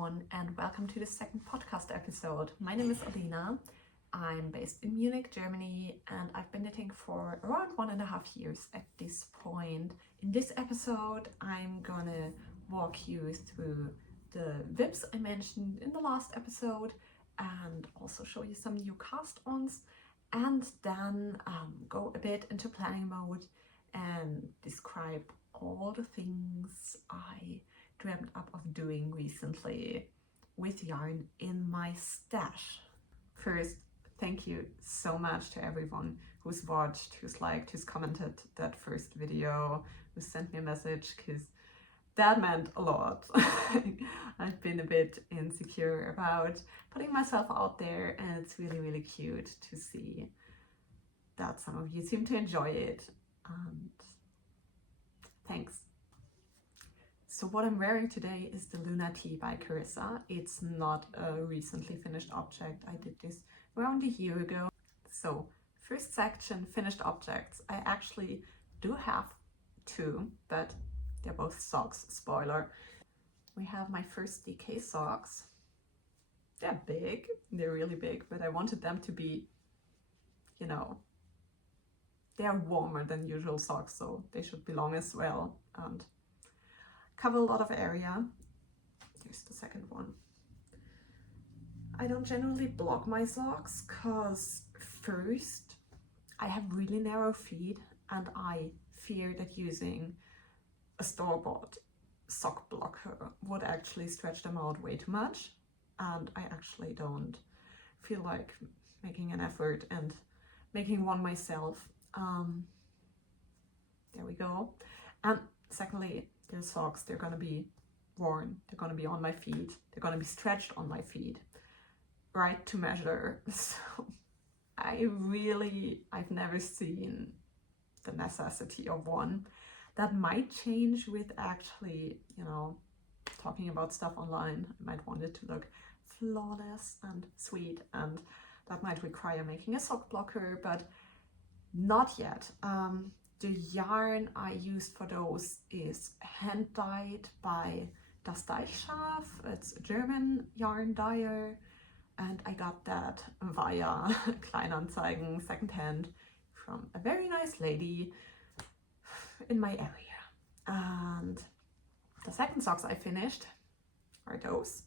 everyone, and welcome to the second podcast episode. My name is Alina. I'm based in Munich, Germany, and I've been knitting for around 1.5 years at this point. In this episode, I'm gonna walk you through the WIPs I mentioned in the last episode and also show you some new cast-ons, and then go a bit into planning mode and describe all the things I dreamt up of doing recently with yarn in my stash. First, thank you so much to everyone who's watched, who's liked, who's commented that first video, who sent me a message, because that meant a lot. I've been a bit insecure about putting myself out there, and it's really cute to see that some of you seem to enjoy it, and thanks. So what I'm wearing today is the Luna Tee by Carissa. It's not a recently finished object. I did this around a year ago. So first section, finished objects. I actually do have two, but they're both socks, spoiler. We have my first DK socks. They're big, they're really big, but I wanted them to be, you know, they're warmer than usual socks, so they should be long as well and cover a lot of area. Here's the second one. I don't generally block my socks because first, I have really narrow feet and I fear that using a store-bought sock blocker would actually stretch them out way too much, and I actually don't feel like making an effort and making one myself. There we go. And secondly, they're socks, they're gonna be worn, they're gonna be on my feet, they're gonna be stretched on my feet, right to measure. So I've never seen the necessity of one. That might change with actually, you know, talking about stuff online. I might want it to look flawless and sweet, and that might require making a sock blocker, but not yet. The yarn I used for those is hand dyed by Das Deichschaf. It's a German yarn dyer, and I got that via Kleinanzeigen secondhand from a very nice lady in my area. And the second socks I finished are those.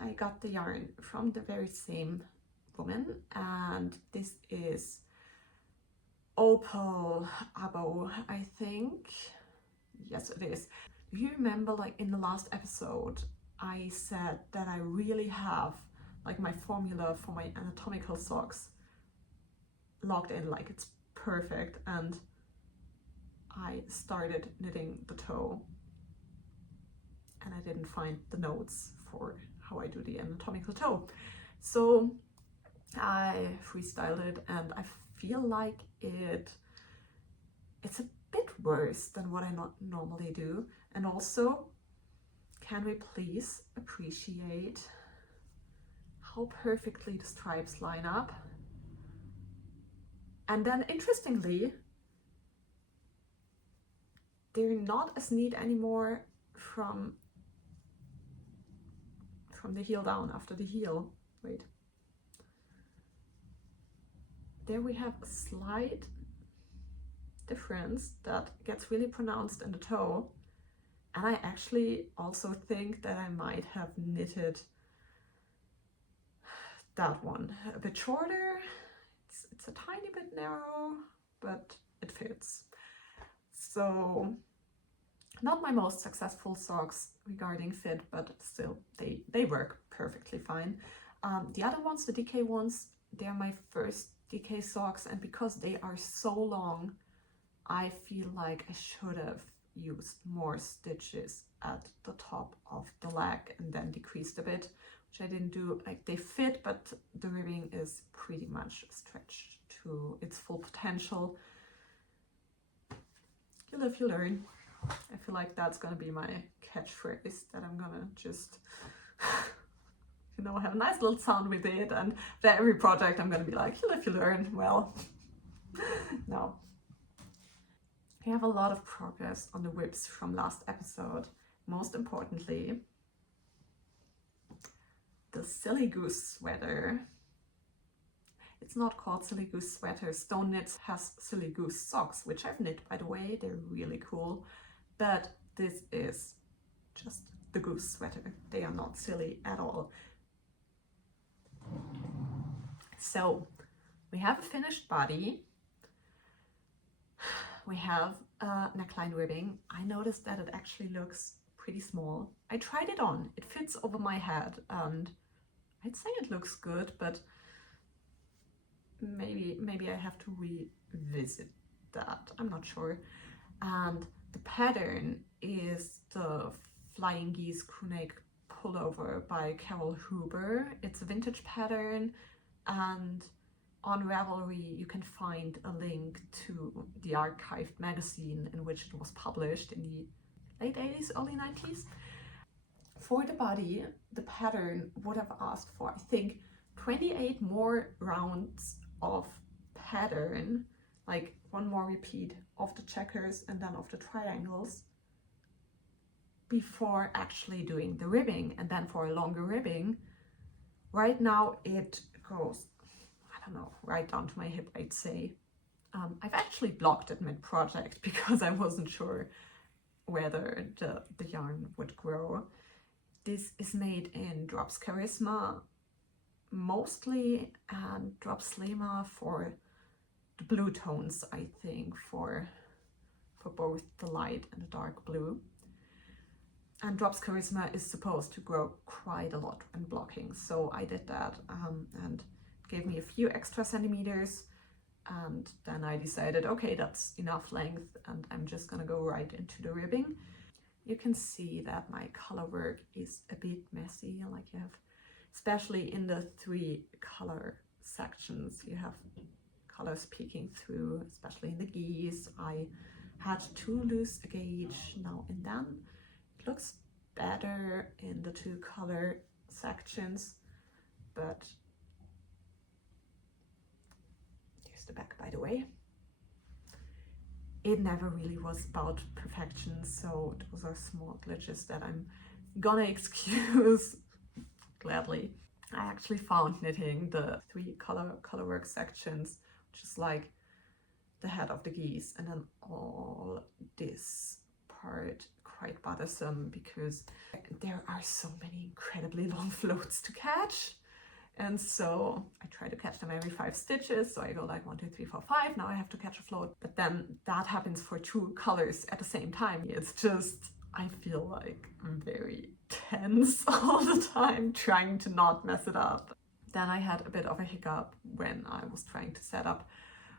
I got the yarn from the very same woman, and this is Opal Abo, I think. Yes, it is. Do you remember, like in the last episode, I said that I really have like my formula for my anatomical socks locked in, like it's perfect, and I started knitting the toe and I didn't find the notes for how I do the anatomical toe. So I freestyled it, and I feel like it's a bit worse than what I normally do. And also, can we please appreciate how perfectly the stripes line up? And then interestingly, they're not as neat anymore from the heel down, after the heel. Wait. There we have a slight difference that gets really pronounced in the toe. And I actually also think that I might have knitted that one a bit shorter. It's a tiny bit narrow, but it fits. So not my most successful socks regarding fit, but still they work perfectly fine. The other ones, the DK ones, they're my first DK socks, and because they are so long, I feel like I should have used more stitches at the top of the leg and then decreased a bit, which I didn't do. Like, they fit, but the ribbing is pretty much stretched to its full potential. You live, you learn. I feel like that's gonna be my catchphrase, that I'm gonna just you know, have a nice little sound with it, and for every project I'm gonna be like, you live, you learn. Well, no. We have a lot of progress on the WIPs from last episode. Most importantly, the Silly Goose Sweater. It's not called Silly Goose Sweater. Stone Knits has Silly Goose socks, which I've knit, by the way. They're really cool. But this is just the Goose Sweater. They are not silly at all. So we have a finished body. We have a neckline ribbing. I noticed that it actually looks pretty small. I tried it on. It fits over my head and I'd say it looks good, but maybe I have to revisit that. I'm not sure. And the pattern is the Flying Geese crewneck pullover by Carol Huber. It's a vintage pattern, and on Ravelry you can find a link to the archived magazine in which it was published in the late 80s, early 90s. For the body, the pattern would have asked for, I think, 28 more rounds of pattern, like one more repeat of the checkers and then of the triangles, before actually doing the ribbing. And then for a longer ribbing, right now it goes, I don't know, right down to my hip, I'd say. I've actually blocked it mid-project because I wasn't sure whether the yarn would grow. This is made in Drops Charisma mostly, and Drops Slema for the blue tones, I think, for both the light and the dark blue. And Drops Charisma is supposed to grow quite a lot when blocking, so I did that, and it gave me a few extra centimeters, and then I decided, okay, that's enough length, and I'm just gonna go right into the ribbing. You can see that my color work is a bit messy, like you have, especially in the 3 color sections, you have colors peeking through, especially in the geese. I had too loose a gauge now and then. It looks better in the 2 color sections, but here's the back, by the way. It never really was about perfection, so those are small glitches that I'm gonna excuse gladly. I actually found knitting the 3 colorwork sections, which is like the head of the geese and then all this part, quite bothersome because there are so many incredibly long floats to catch. And so I try to catch them every 5 stitches. So I go like 1, 2, 3, 4, 5. Now I have to catch a float. But then that happens for 2 colors at the same time. It's just, I feel like I'm very tense all the time, trying to not mess it up. Then I had a bit of a hiccup when I was trying to set up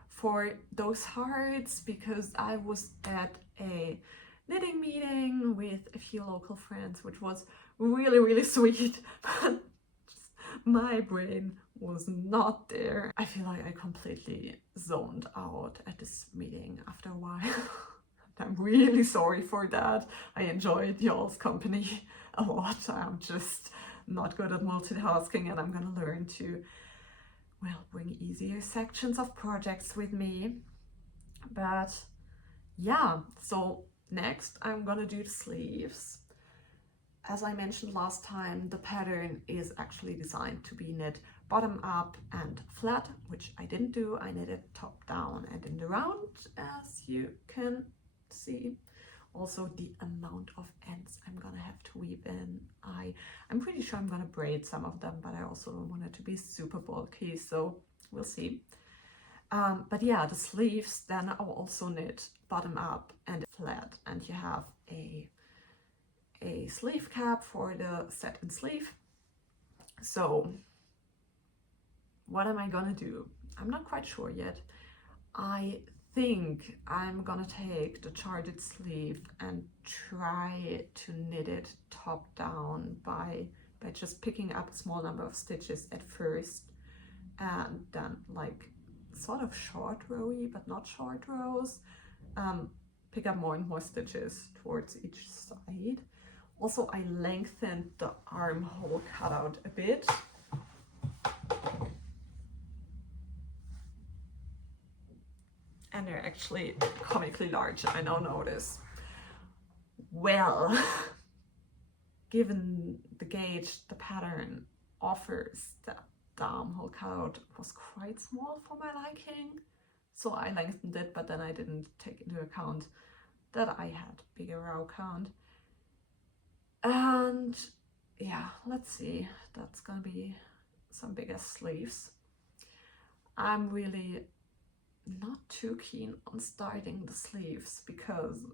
for those hearts, because I was at a knitting meeting with a few local friends, which was really, really sweet. But my brain was not there. I feel like I completely zoned out at this meeting after a while. I'm really sorry for that. I enjoyed y'all's company a lot. I'm just not good at multitasking, and I'm gonna learn to, well, bring easier sections of projects with me. But yeah, so next I'm gonna do the sleeves. As I mentioned last time, the pattern is actually designed to be knit bottom up and flat, which I didn't do. I knitted top down and in the round, as you can see. Also the amount of ends I'm gonna have to weave in. I'm pretty sure I'm gonna braid some of them, but I also don't want it to be super bulky, so we'll see. But yeah, the sleeves, then I'll also knit bottom up and flat, and you have a sleeve cap for the satin sleeve. So what am I gonna do? I'm not quite sure yet. I think I'm gonna take the charted sleeve and try to knit it top down by just picking up a small number of stitches at first, and then like sort of short rowy but not short rows, pick up more and more stitches towards each side. Also, I lengthened the armhole cutout a bit. And they're actually comically large, I now notice. Well, given the gauge, the pattern, offers that the armhole cutout was quite small for my liking, so I lengthened it, but then I didn't take into account that I had bigger row count. And yeah, let's see, that's gonna be some bigger sleeves. I'm really not too keen on starting the sleeves because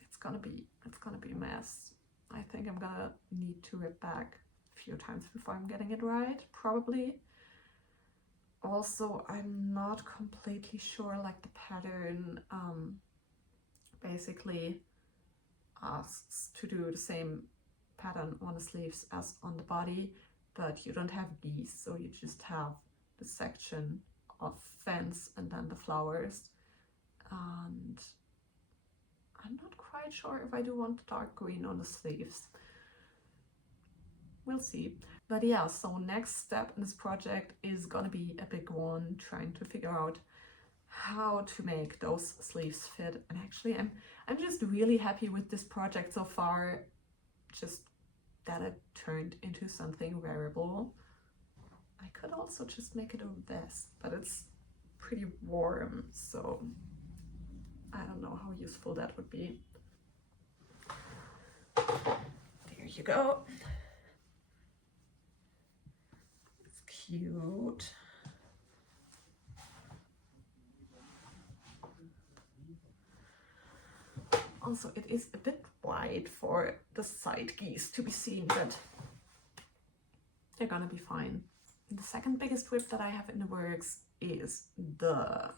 it's gonna be a mess. I think I'm gonna need to rip back a few times before I'm getting it right, probably. Also, I'm not completely sure, like the pattern basically asks to do the same pattern on the sleeves as on the body, but you don't have geese, so you just have the section of fence and then the flowers. And I'm not quite sure if I do want the dark green on the sleeves. We'll see. But yeah, so next step in this project is gonna be a big one, trying to figure out how to make those sleeves fit. And actually I'm just really happy with this project so far, just that it turned into something wearable. I could also just make it a vest, but it's pretty warm, so I don't know how useful that would be. There you go. It's cute. Also, it is a bit wide for the side geese to be seen, but they're gonna be fine. The second biggest whip that I have in the works is the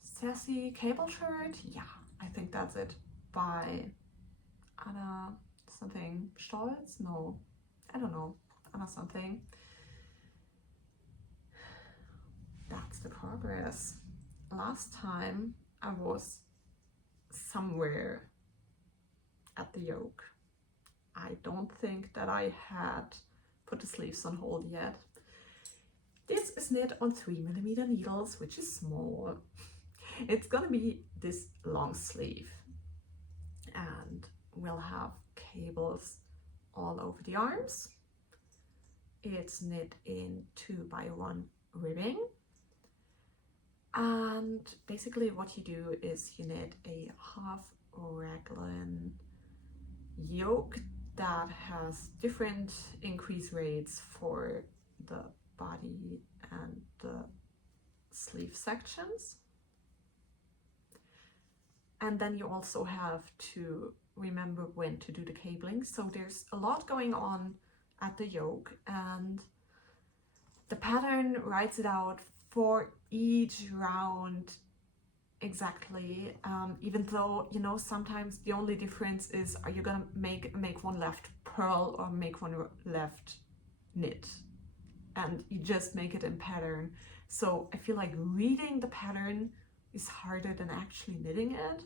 Sassy Cable shirt. Yeah, I think that's it, by Anna something Stolz? No, I don't know, Anna something. That's the progress. Last time I was somewhere at the yoke. I don't think that I had put the sleeves on hold yet. This is knit on 3mm needles, which is small. It's gonna be this long sleeve and we'll have cables all over the arms. It's knit in 2x1 ribbing. And basically what you do is you knit a half raglan yoke that has different increase rates for the body and the sleeve sections. And then you also have to remember when to do the cabling. So there's a lot going on at the yoke, and the pattern writes it out for each round exactly, even though, you know, sometimes the only difference is, are you gonna make one left purl or make one left knit, and you just make it in pattern. So I feel like reading the pattern is harder than actually knitting it.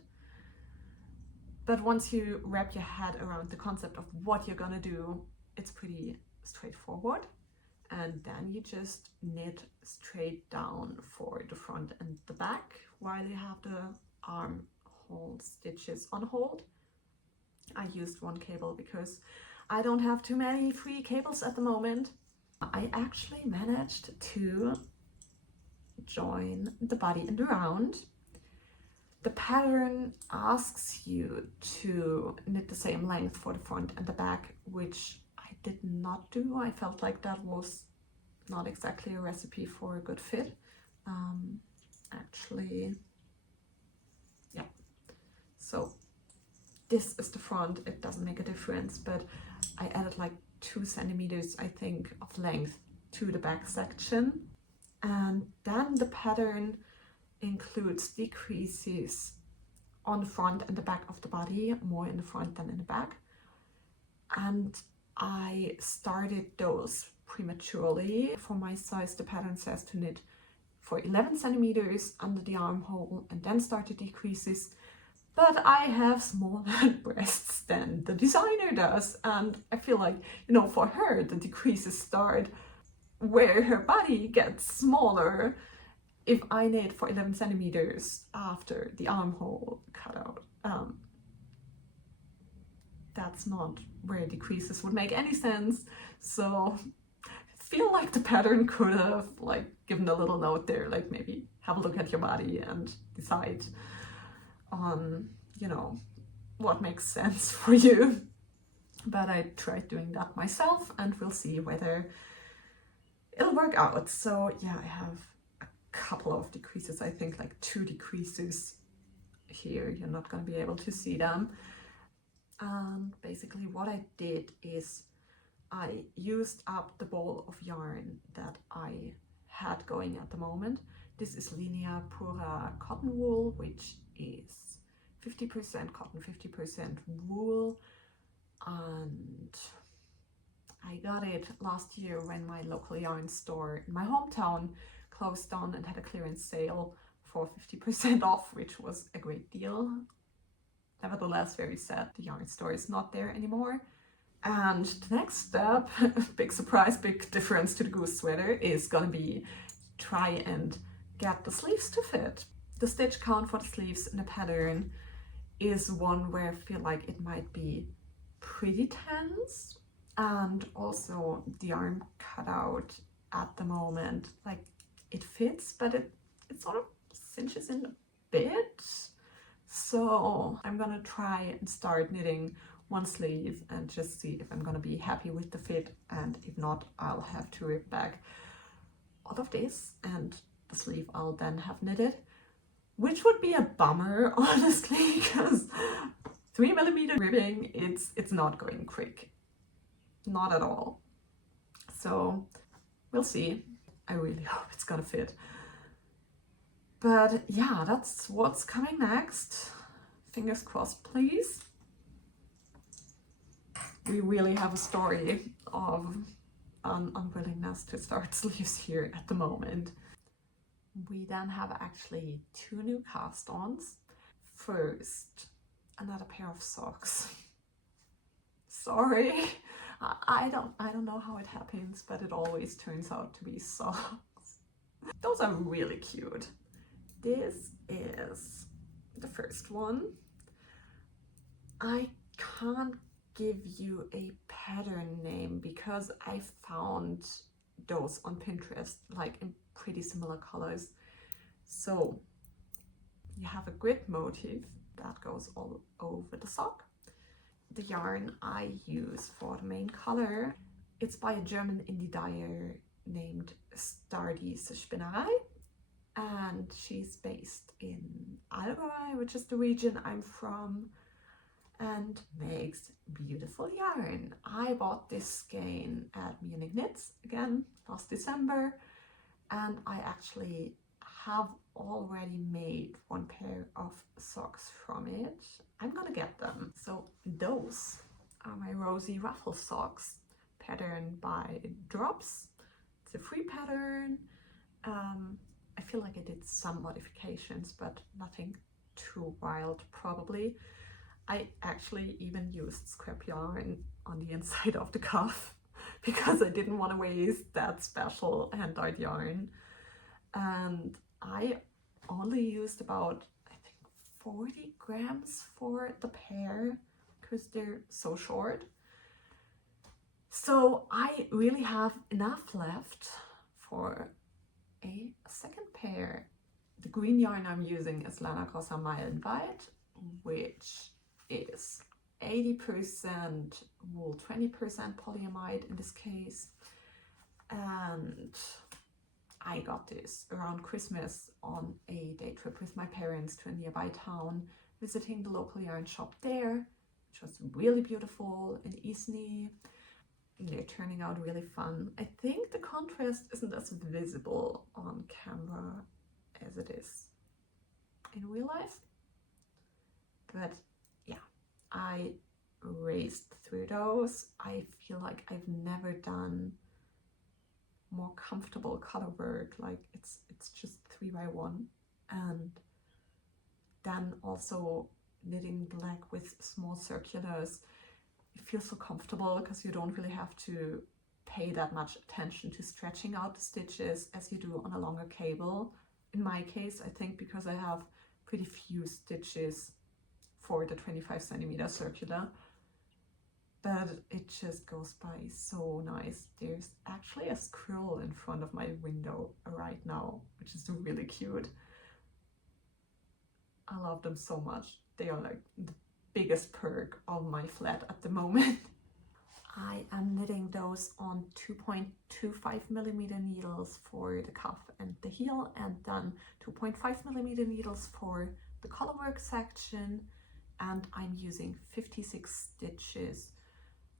But once you wrap your head around the concept of what you're gonna do, it's pretty straightforward. And then you just knit straight down for the front and the back while you have the armhole stitches on hold. I used one cable because I don't have too many free cables at the moment. I actually managed to join the body and the round. The pattern asks you to knit the same length for the front and the back, which I did not do. I felt like that was not exactly a recipe for a good fit. Actually, yeah. So this is the front. It doesn't make a difference, but I added like 2 centimeters, I think, of length to the back section. And then the pattern includes decreases on the front and the back of the body, more in the front than in the back. And I started those prematurely. For my size, the pattern says to knit for 11 centimeters under the armhole and then start the decreases. But I have smaller breasts than the designer does, and I feel like, you know, for her the decreases start where her body gets smaller if I knit for 11 centimeters after the armhole cutout. that's not where decreases would make any sense. So I feel like the pattern could have like given a little note there, like maybe have a look at your body and decide on, you know, what makes sense for you. But I tried doing that myself, and we'll see whether it'll work out. So yeah, I have a couple of decreases, I think like 2 decreases here. You're not going to be able to see them. And basically what I did is I used up the ball of yarn that I had going at the moment. This is Linea Pura cotton wool, which is 50% cotton, 50% wool. And I got it last year when my local yarn store in my hometown closed down and had a clearance sale for 50% off, which was a great deal. Nevertheless, very sad the yarn store is not there anymore. And the next step, big surprise, big difference to the Goose Sweater, is gonna be try and get the sleeves to fit. The stitch count for the sleeves in the pattern is one where I feel like it might be pretty tense, and also the yarn cutout at the moment, like it fits, but it sort of cinches in a bit. So I'm gonna try and start knitting one sleeve and just see if I'm gonna be happy with the fit, and if not, I'll have to rip back all of this and the sleeve I'll then have knitted, which would be a bummer, honestly, because 3mm ribbing, it's not going quick, not at all. So we'll see. I really hope it's gonna fit. But yeah, that's what's coming next. Fingers crossed, please. We really have a story of unwillingness to start sleeves here at the moment. We then have actually 2 new cast-ons. First, another pair of socks. Sorry, I don't know how it happens, but it always turns out to be socks. Those are really cute. This is the first one. I can't give you a pattern name because I found those on Pinterest, like in pretty similar colors. So you have a grid motif that goes all over the sock. The yarn I use for the main color, it's by a German indie dyer named Stardis Spinnerei, and she's based in Allgäu, which is the region I'm from, and makes beautiful yarn. I bought this skein at Munich Knits again last December, and I actually have already made 1 pair of socks from it. I'm gonna get them. So those are my rosy ruffle socks, patterned by Drops. It's a free pattern. I feel like I did some modifications, but nothing too wild probably. I actually even used scrap yarn on the inside of the cuff because I didn't want to waste that special hand-dyed yarn. And I only used about, I think, 40 grams for the pair because they're so short. So I really have enough left for a second pair. The green yarn I'm using is Lana Grossa Meilenweit, which is 80% wool, 20% polyamide in this case. And I got this around Christmas on a day trip with my parents to a nearby town, visiting the local yarn shop there, which was really beautiful in Isny. They're turning out really fun. I think the contrast isn't as visible on camera as it is in real life. But yeah, I raced through those. I feel like I've never done more comfortable color work. Like it's just 3x1, and then also knitting black with small circulars. It feels so comfortable because you don't really have to pay that much attention to stretching out the stitches as you do on a longer cable. In my case, I think because I have pretty few stitches for the 25 centimeter circular, but it just goes by so nice. There's actually a squirrel in front of my window right now, which is really cute. I love them so much. They are like the biggest perk of my flat at the moment. I am knitting those on 2.25mm needles for the cuff and the heel, and then 2.5mm needles for the collarwork section, and I'm using 56 stitches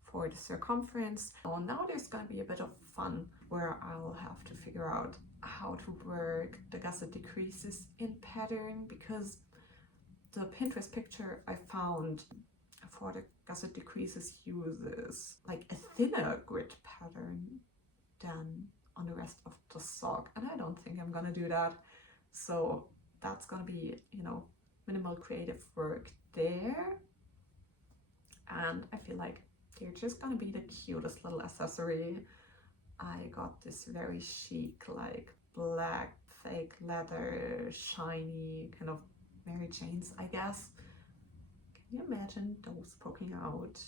for the circumference. So now there's going to be a bit of fun where I'll have to figure out how to work the gusset decreases in pattern, because the Pinterest picture I found for the gusset decreases uses like a thinner grid pattern than on the rest of the sock, and I don't think I'm gonna do that. So that's gonna be, you know, minimal creative work there, and I feel like they're just gonna be the cutest little accessory. I got this very chic, like black fake leather, shiny kind of Mary Jane's, I guess. Can you imagine those poking out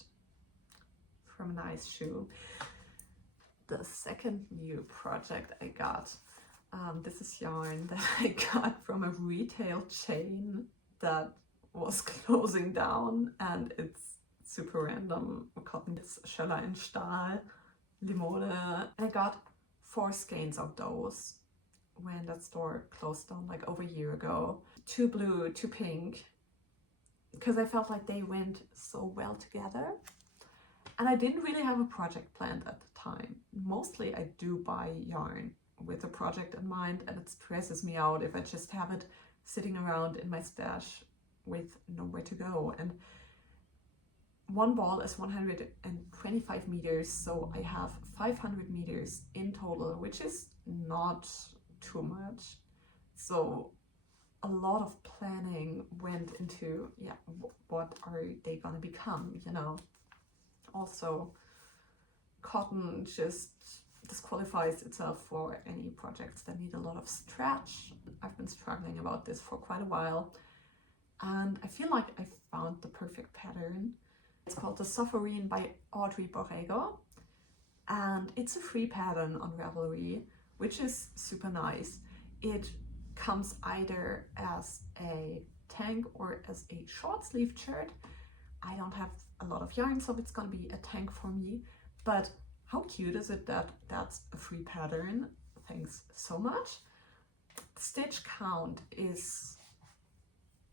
from a nice shoe? The second new project I got, this is yarn that I got from a retail chain that was closing down, and it's super random cotton. It's Schöller in Stahl, Limone. I got 4 skeins of those when that store closed down like over a year ago. 2 blue, 2 pink, because I felt like they went so well together. And I didn't really have a project planned at the time. Mostly I do buy yarn with a project in mind, and it stresses me out if I just have it sitting around in my stash with nowhere to go. And one ball is 125 meters, so I have 500 meters in total, which is not too much. So a lot of planning went into, yeah, what are they gonna become, you know? Also, cotton just disqualifies itself for any projects that need a lot of stretch. I've been struggling about this for quite a while, and I feel like I found the perfect pattern. It's called the Sophorine by Audrey Borrego, and it's a free pattern on Ravelry, which is super nice. It comes either as a tank or as a short sleeve shirt. I don't have a lot of yarn, so it's gonna be a tank for me, but how cute is it that that's a free pattern? Thanks so much. Stitch count is,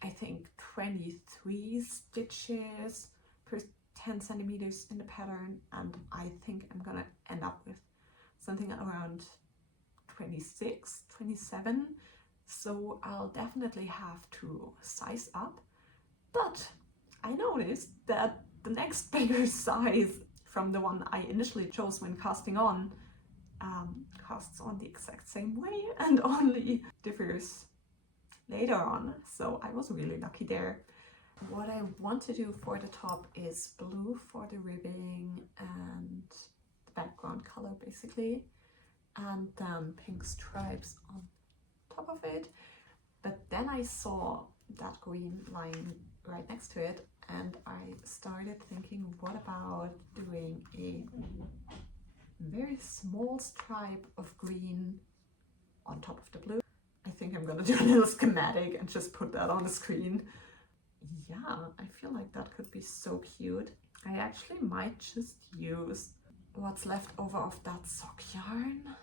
I think, 23 stitches per 10 centimeters in the pattern, and I think I'm gonna end up with something around 26, 27. So I'll definitely have to size up, but I noticed that the next bigger size from the one I initially chose when casting on casts on the exact same way and only differs later on. So I was really lucky there. What I want to do for the top is blue for the ribbing and the background color basically, and then pink stripes on top of it. But then I saw that green lying right next to it, and I started thinking, what about doing a very small stripe of green on top of the blue? I think I'm gonna do a little schematic and just put that on the screen. Yeah, I feel like that could be so cute. I actually might just use what's left over of that sock yarn,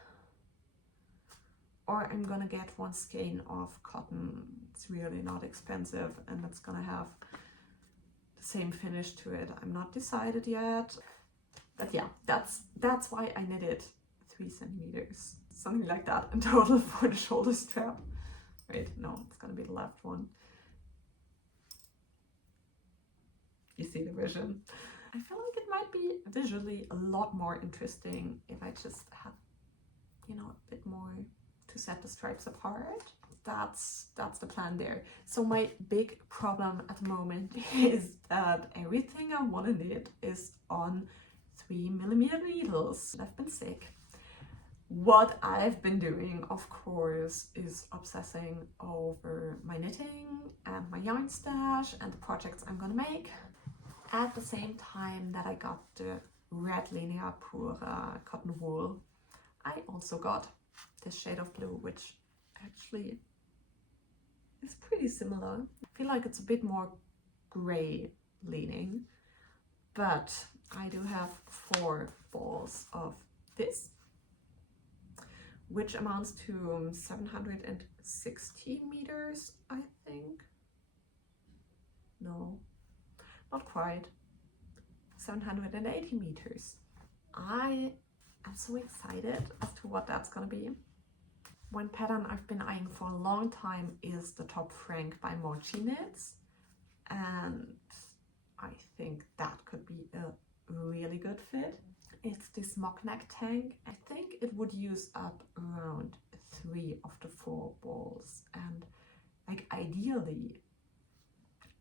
or I'm gonna get 1 skein of cotton. It's really not expensive, and it's gonna have the same finish to it. I'm not decided yet, but yeah, that's why I knitted 3 centimeters, something like that in total for the shoulder strap. Wait, no, it's gonna be the left one. You see the vision? I feel like it might be visually a lot more interesting if I just have, you know, a bit more to set the stripes apart. That's the plan there. So my big problem at the moment is that everything I want to knit is on 3mm needles. I've been sick. What I've been doing, of course, is obsessing over my knitting and my yarn stash and the projects I'm gonna make. at the same time that I got the red Linea Pura cotton wool, I also got this shade of blue, which actually is pretty similar. I feel like it's a bit more gray leaning, but I do have 4 balls of this, which amounts to 760 meters, I think. No, not quite. 780 meters. I am so excited as to what that's gonna be. One pattern I've been eyeing for a long time is the Top Frank by Mochi Knits, and I think that could be a really good fit. It's this mock neck tank. I think it would use up around 3 of the 4 balls, and like ideally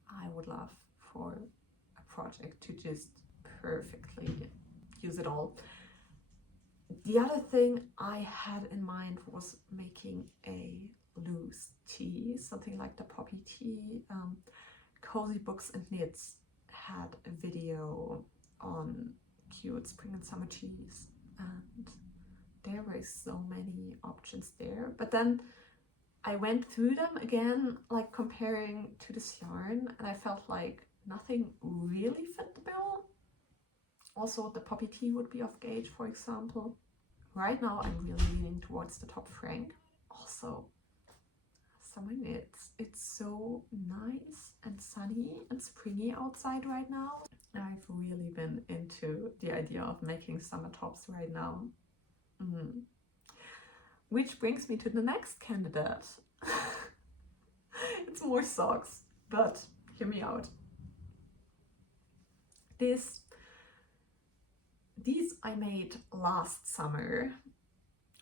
I would love for a project to just perfectly use it all. The other thing I had in mind was making a loose tee, something like the poppy tee. Cozy Books and Knits had a video on cute spring and summer tees, and there were so many options there. But then I went through them again, like comparing to this yarn, and I felt like nothing really fit the bill. Also, the poppy tee would be off gauge, for example. Right now, I'm really leaning towards the Top Frank. Also, summer knits. It's so nice and sunny and springy outside right now. I've really been into the idea of making summer tops right now. Which brings me to the next candidate. It's more socks, but hear me out. These I made last summer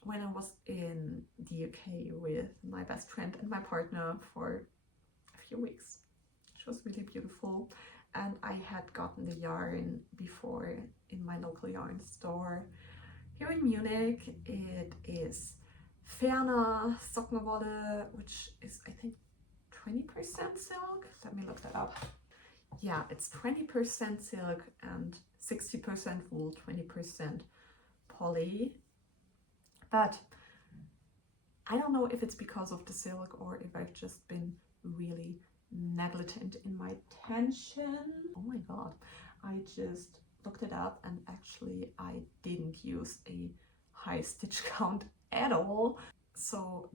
when I was in the UK with my best friend and my partner for a few weeks. It was really beautiful, and I had gotten the yarn before in my local yarn store here in Munich. It is Ferner Sockenwolle, which is I think 20% silk. Let me look that up. Yeah, it's 20% silk and 60% wool, 20% poly. But I don't know if it's because of the silk or if I've just been really negligent in my tension. Oh my god, I just looked it up, and actually I didn't use a high stitch count at all. So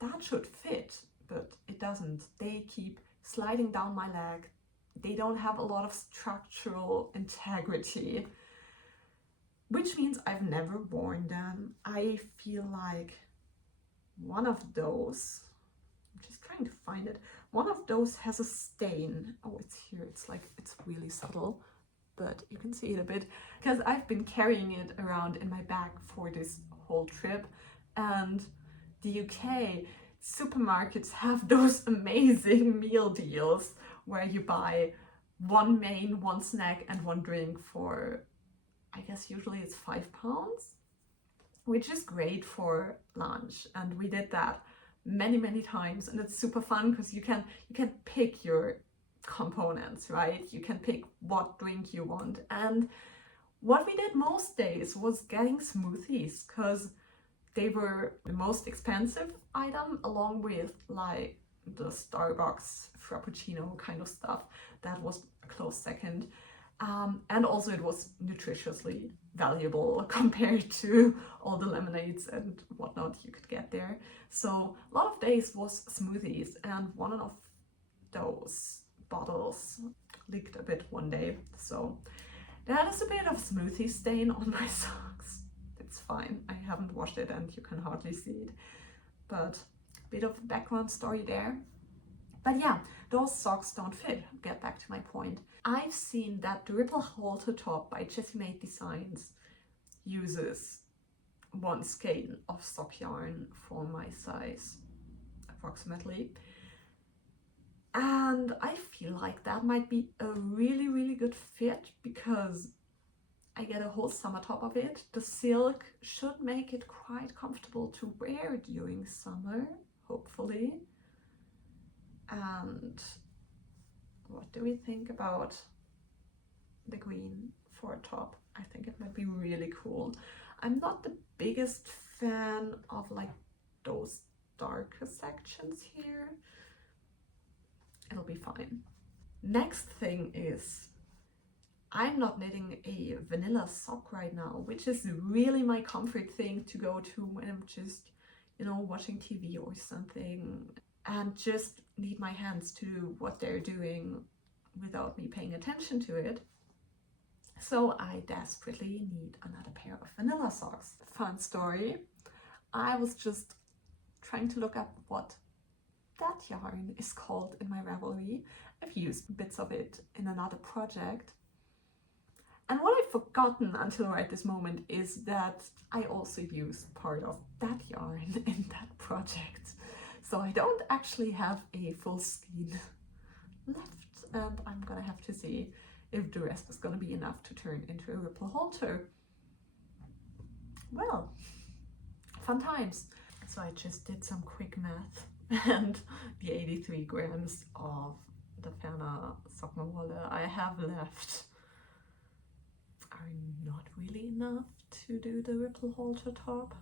that should fit, but it doesn't. They keep sliding down my leg. They don't have a lot of structural integrity, which means I've never worn them. I feel like one of those, I'm just trying to find it, one of those has a stain. Oh, it's here. It's like, it's really subtle, but you can see it a bit because I've been carrying it around in my bag for this whole trip. And the UK supermarkets have those amazing meal deals where you buy 1 main, 1 snack and 1 drink for, I guess usually it's £5, which is great for lunch. And we did that many times, and it's super fun because you can pick your components, right? You can pick what drink you want. And what we did most days was getting smoothies because they were the most expensive item, along with like the Starbucks Frappuccino kind of stuff. That was a close second. And also it was nutritiously valuable compared to all the lemonades and whatnot you could get there. So a lot of days was smoothies, and one of those bottles leaked a bit one day. So that is a bit of smoothie stain on my socks. It's fine, I haven't washed it and you can hardly see it. But a bit of a background story there. But yeah, those socks don't fit. Get back to my point. I've seen that the Ripple halter top by Jessie Made Designs uses 1 skein of sock yarn for my size, approximately. And I feel like that might be a really good fit because I get a whole summer top of it. The silk should make it quite comfortable to wear during summer, hopefully. And what do we think about the green for a top. I think it might be really cool. I'm not the biggest fan of like those darker sections here. It'll be fine. Next thing is, I'm not knitting a vanilla sock right now, which is really my comfort thing to go to when I'm just, you know, watching TV or something and just need my hands to do what they're doing without me paying attention to it. So I desperately need another pair of vanilla socks. Fun story. I was just trying to look up what that yarn is called in my Ravelry. I've used bits of it in another project. And what I've forgotten until right this moment is that I also used part of that yarn in that project. So I don't actually have a full skein left, and I'm gonna have to see if the rest is gonna be enough to turn into a ripple halter. Well, fun times. So I just did some quick math, and the 83 grams of the Ferner Sockenwolle I have left are not really enough to do the ripple halter top.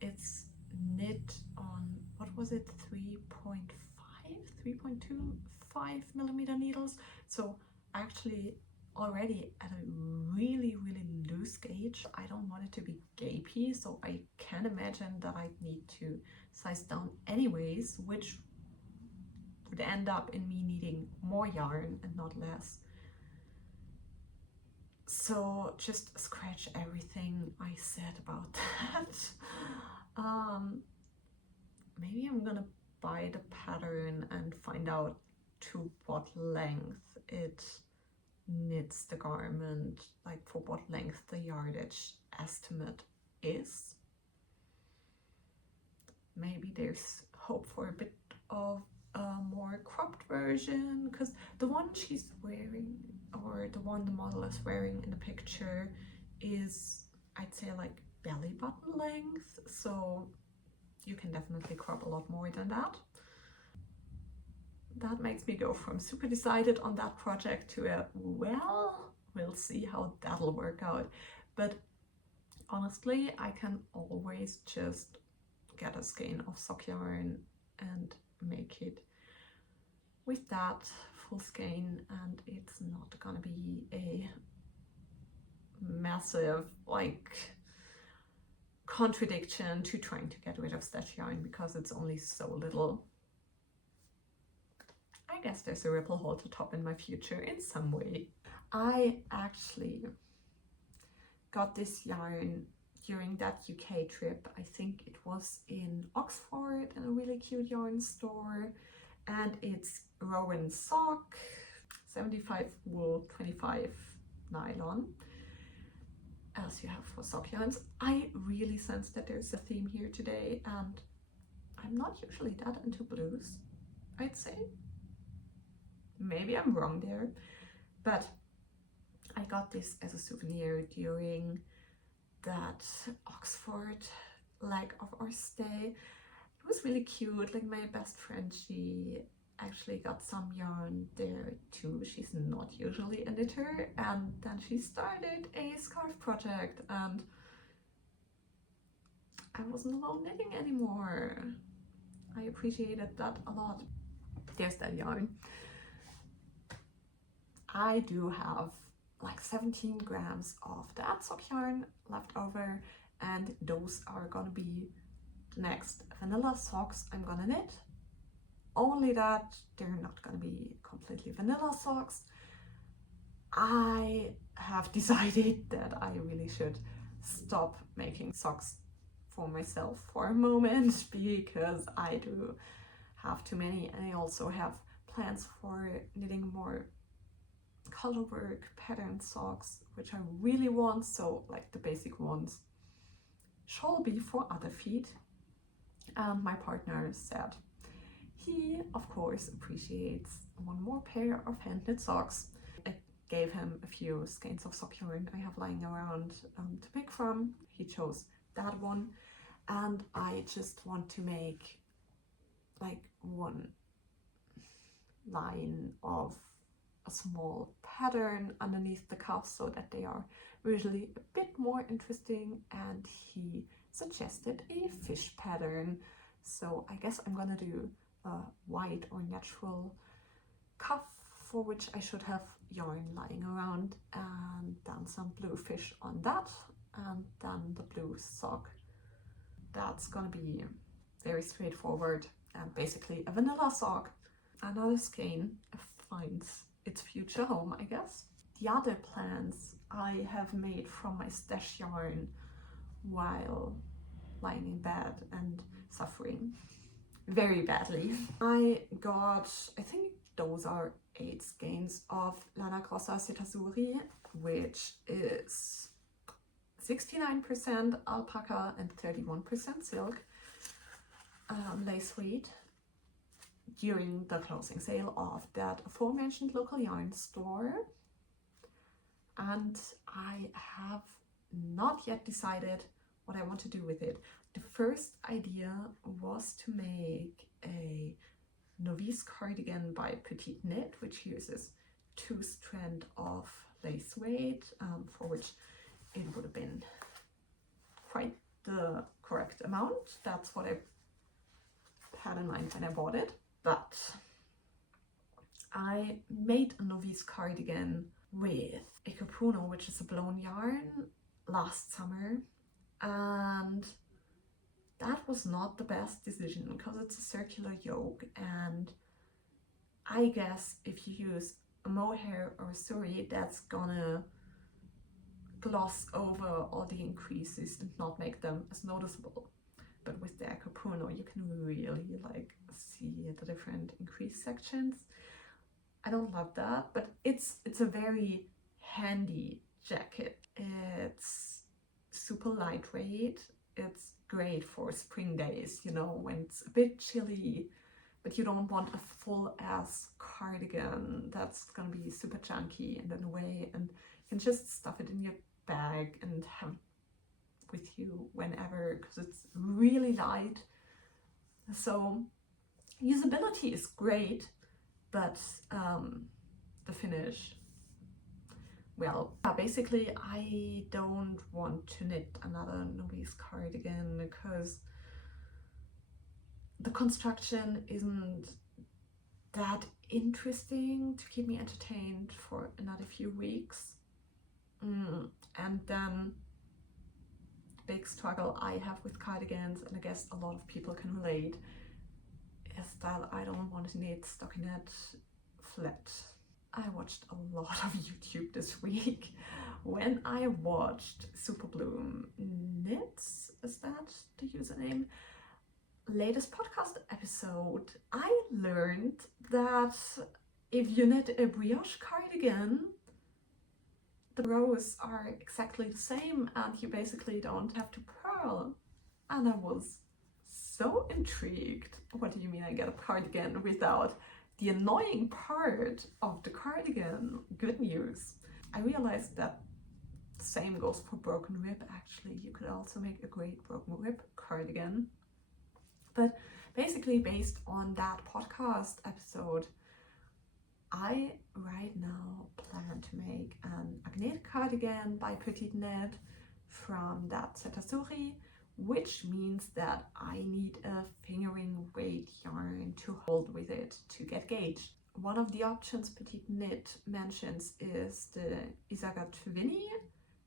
It's knit on, what was it, 3.25 millimeter needles. So actually already at a really loose gauge. I don't want it to be gapey, so I can imagine that I'd need to size down anyways, which would end up in me needing more yarn and not less. So just scratch everything I said about that. Maybe I'm gonna buy the pattern and find out to what length it knits the garment, like for what length the yardage estimate is. Maybe there's hope for a bit of a more cropped version, because the one she's wearing, or the one the model is wearing in the picture, is, I'd say, like belly button length, so you can definitely crop a lot more than that. That makes me go from super decided on that project to a, well, we'll see how that'll work out. But honestly, I can always just get a skein of sock yarn and make it with that full skein, and it's not gonna be a massive like contradiction to trying to get rid of stitch yarn because it's only so little. I guess there's a ripple halter top in my future in some way. I actually got this yarn during that UK trip. I think it was in Oxford in a really cute yarn store, and it's Rowan sock, 75 wool, 25 nylon, as you have for sock yarns. I really sense that there's a theme here today, and I'm not usually that into blues, I'd say. Maybe I'm wrong there, but I got this as a souvenir during that Oxford leg of our stay. It was really cute. Like, my best friend, she actually got some yarn there too. She's not usually a knitter, and then she started a scarf project, and I wasn't alone knitting anymore. I appreciated that a lot. There's that yarn. I do have like 17 grams of that sock yarn left over, and those are gonna be the next vanilla socks I'm gonna knit. Only that they're not gonna be completely vanilla socks. I have decided that I really should stop making socks for myself for a moment, because I do have too many, and I also have plans for knitting more color work pattern socks, which I really want. So like the basic ones shall be for other feet. And my partner said he of course appreciates one more pair of hand knit socks. I gave him a few skeins of sock yarn I have lying around to pick from. He chose that one, and I just want to make like one line of a small pattern underneath the cuff so that they are visually a bit more interesting, and he suggested a fish pattern. So I guess I'm gonna do a white or natural cuff, for which I should have yarn lying around, and then some blue fish on that, and then the blue sock. That's gonna be very straightforward and basically a vanilla sock. Another skein finds its future home, I guess. The other plans I have made from my stash yarn while lying in bed and suffering very badly. I got, I think those are 8 skeins of Lana Grossa Cetasuri, which is 69% alpaca and 31% silk, lace weight, during the closing sale of that aforementioned local yarn store. And I have not yet decided what I want to do with it. The first idea was to make a novice cardigan by Petite Knit, which uses 2 strands of lace weight, for which it would have been quite the correct amount. That's what I had in mind when I bought it. But I made a novice cardigan with a capuno, which is a blown yarn, last summer, and that was not the best decision because it's a circular yoke, and I guess if you use a mohair or a suri, that's gonna gloss over all the increases and not make them as noticeable. But with the capuno, you can really like see the different increase sections. I don't love that, but it's a very handy jacket. It's super lightweight. It's great for spring days, you know, when it's a bit chilly, but you don't want a full ass cardigan that's gonna be super chunky and in a way, and you can just stuff it in your bag and have it with you whenever, because it's really light. So usability is great, but the finish, well, basically I don't want to knit another novice cardigan because the construction isn't that interesting to keep me entertained for another few weeks. And then the big struggle I have with cardigans, and I guess a lot of people can relate, is that I don't want to knit stockinette flat. I watched a lot of YouTube this week. When I watched Superbloom Knits, is that the username? Latest podcast episode, I learned that if you knit a brioche cardigan, the rows are exactly the same and you basically don't have to purl. And I was so intrigued. What do you mean I get a cardigan without the annoying part of the cardigan? Good news. I realized that the same goes for broken rib. Actually, you could also make a great broken rib cardigan. But basically, based on that podcast episode, I right now plan to make an Agnet cardigan by Petite Knit from that Cetasuri, which means that I need a fingering weight yarn to hold with it to get gauged. One of the options Petite Knit mentions is the Isaga Twinny,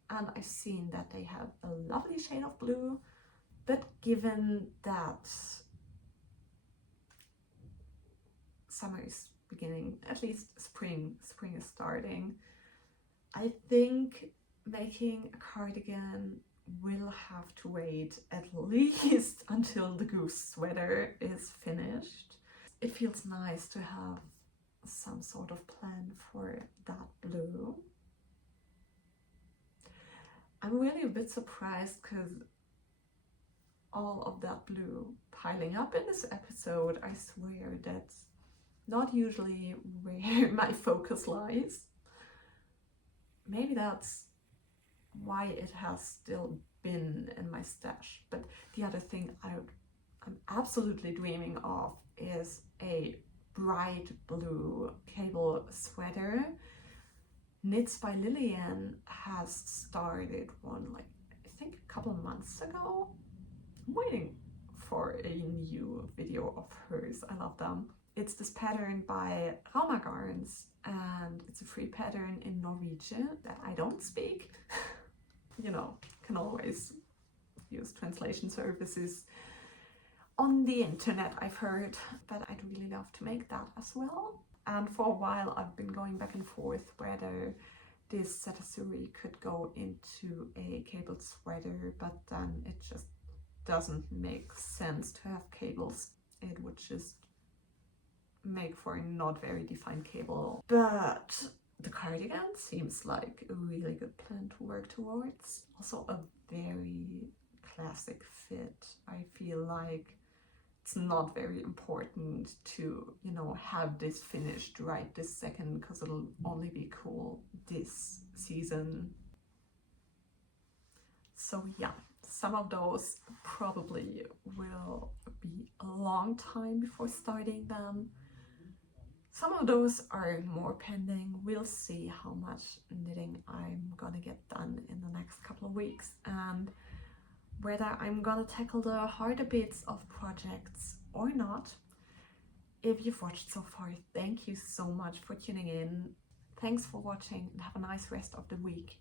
and I've seen that they have a lovely shade of blue, but given that summer is beginning, at least spring is starting, I think making a cardigan will have to wait at least until the Goose Sweater is finished. It feels nice to have some sort of plan for that blue. I'm really a bit surprised because all of that blue piling up in this episode, I swear that's not usually where my focus lies. Maybe that's why it has still been in my stash. But the other thing I'm absolutely dreaming of is a bright blue cable sweater. Knits by Lillian has started one, like, I think a couple of months ago. I'm waiting for a new video of hers. I love them. It's this pattern by Rauma Garns, and it's a free pattern in Norwegian that I don't speak. You know, can always use translation services on the internet, I've heard, but I'd really love to make that as well. And for a while I've been going back and forth whether this satasuri could go into a cabled sweater, but then it just doesn't make sense to have cables. It would just make for a not very defined cable. But the cardigan seems like a really good plan to work towards. Also a very classic fit. I feel like it's not very important to, you know, have this finished right this second, because it'll only be cool this season. So yeah, some of those probably will be a long time before starting them. Some of those are more pending. We'll see how much knitting I'm gonna get done in the next couple of weeks, and whether I'm gonna tackle the harder bits of projects or not. If you've watched so far, thank you so much for tuning in. Thanks for watching and have a nice rest of the week.